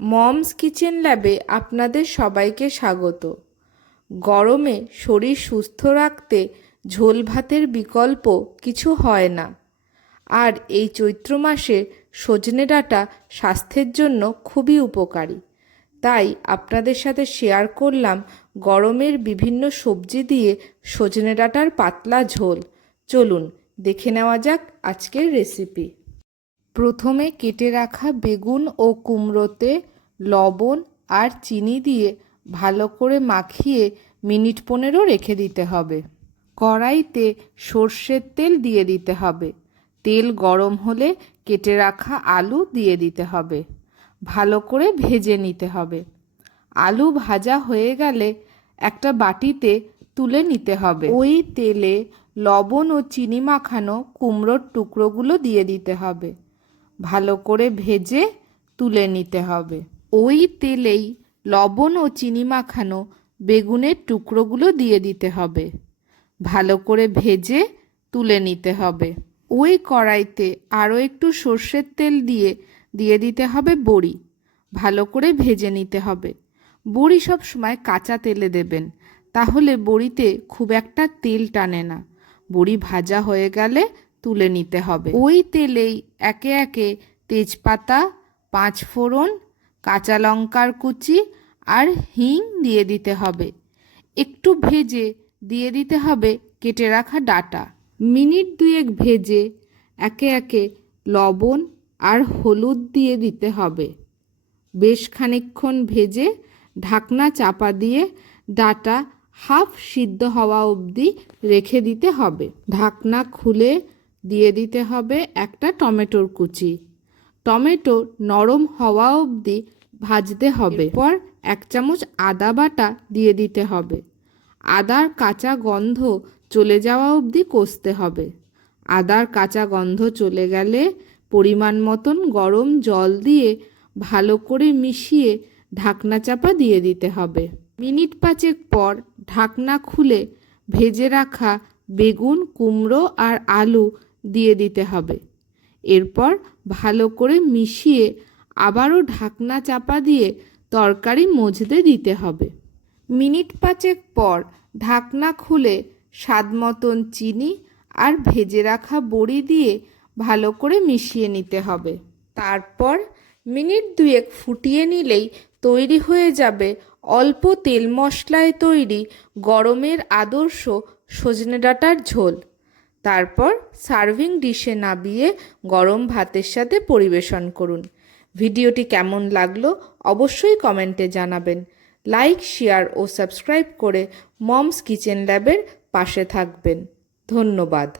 Moms kitchen ল্যাবে আপনাদের সবাইকে স্বাগত। গরমে শরীর সুস্থ রাখতে ঝোল ভাতের বিকল্প কিছু হয় না। আর এই চৈত্র মাসে সজনে ডাঁটা স্বাস্থ্যের জন্য খুবই উপকারী। তাই আপনাদের সাথে শেয়ার করলাম গরমের বিভিন্ন সবজি দিয়ে সজনে ডাঁটার পাতলা ঝোল। চলুন দেখে নেওয়া যাক আজকের রেসিপি। প্রথমে কেটে রাখা বেগুন ও কুমড়োতে লবণ আর চিনি দিয়ে ভালো করে মাখিয়ে মিনিট পনেরো রেখে দিতে হবে। কড়াইতে সর্ষের তেল দিয়ে দিতে হবে। তেল গরম হলে কেটে রাখা আলু দিয়ে দিতে হবে। ভালো করে ভেজে নিতে হবে। আলু ভাজা হয়ে গেলে একটা বাটিতে তুলে নিতে হবে। ওই তেলে লবণ ও চিনি মাখানো কুমড়োর টুকরোগুলো দিয়ে দিতে হবে। ভালো করে ভেজে তুলে নিতে হবে। ওই তেলেই লবণ ও চিনি মাখানো বেগুনের টুকরোগুলো দিয়ে দিতে হবে। ভালো করে ভেজে তুলে নিতে হবে। ওই কড়াইতে আরও একটু সর্ষের তেল দিয়ে দিয়ে দিতে হবে বড়ি। ভালো করে ভেজে নিতে হবে। বড়ি সব সময় কাঁচা তেলে দেবেন, তাহলে বড়িতে খুব একটা তেল টানে না। বড়ি ভাজা হয়ে গেলে তুলে নিতে হবে। ওই তেলেই একে একে তেজপাতা পাঁচ ফোড়ন কাঁচা লঙ্কার কুচি আর হিং দিয়ে দিতে হবে। একটু ভেজে দিয়ে দিতে হবে কেটে রাখা ডাটা। মিনিট দুয়েক ভেজে একে একে লবণ আর হলুদ দিয়ে দিতে হবে। বেশ খানিকক্ষণ ভেজে ঢাকনা চাপা দিয়ে ডাটা হাফ সিদ্ধ হওয়া অবধি রেখে দিতে হবে। ঢাকনা খুলে দিয়ে দিতে হবে একটা টমেটোর কুচি। টমেটো নরম হওয়া অবধি ভাজতে হবে। পর এক চামচ আদা বাটা দিয়ে দিতে হবে। আদার কাঁচা গন্ধ চলে যাওয়া অবধি কষতে হবে। আদার কাঁচা গন্ধ চলে গেলে পরিমাণ মতন গরম জল দিয়ে ভালো করে মিশিয়ে ঢাকনা চাপা দিয়ে দিতে হবে। মিনিট পাঁচেক পর ঢাকনা খুলে ভেজে রাখা বেগুন, কুমড়ো আর আলু দিয়ে দিতে হবে। এরপর ভালো করে মিশিয়ে আবারও ঢাকনা চাপা দিয়ে তরকারি মজতে দিতে হবে। মিনিট পাঁচেক পর ঢাকনা খুলে স্বাদ মতন চিনি আর ভেজে রাখা বড়ি দিয়ে ভালো করে মিশিয়ে নিতে হবে। তারপর মিনিট দুয়েক ফুটিয়ে নিলেই তৈরি হয়ে যাবে অল্প তেল মশলায় তৈরি গরমের আদর্শ সজনে ডাঁটার ঝোল। তারপর সার্ভিং ডিশে নাবিয়ে গরম ভাতের সাথে পরিবেশন করুন। ভিডিওটি কেমন লাগল অবশ্যই কমেন্টে জানাবেন। লাইক, শেয়ার ও সাবস্ক্রাইব করে মমস কিচেন ল্যাবের পাশে থাকবেন। ধন্যবাদ।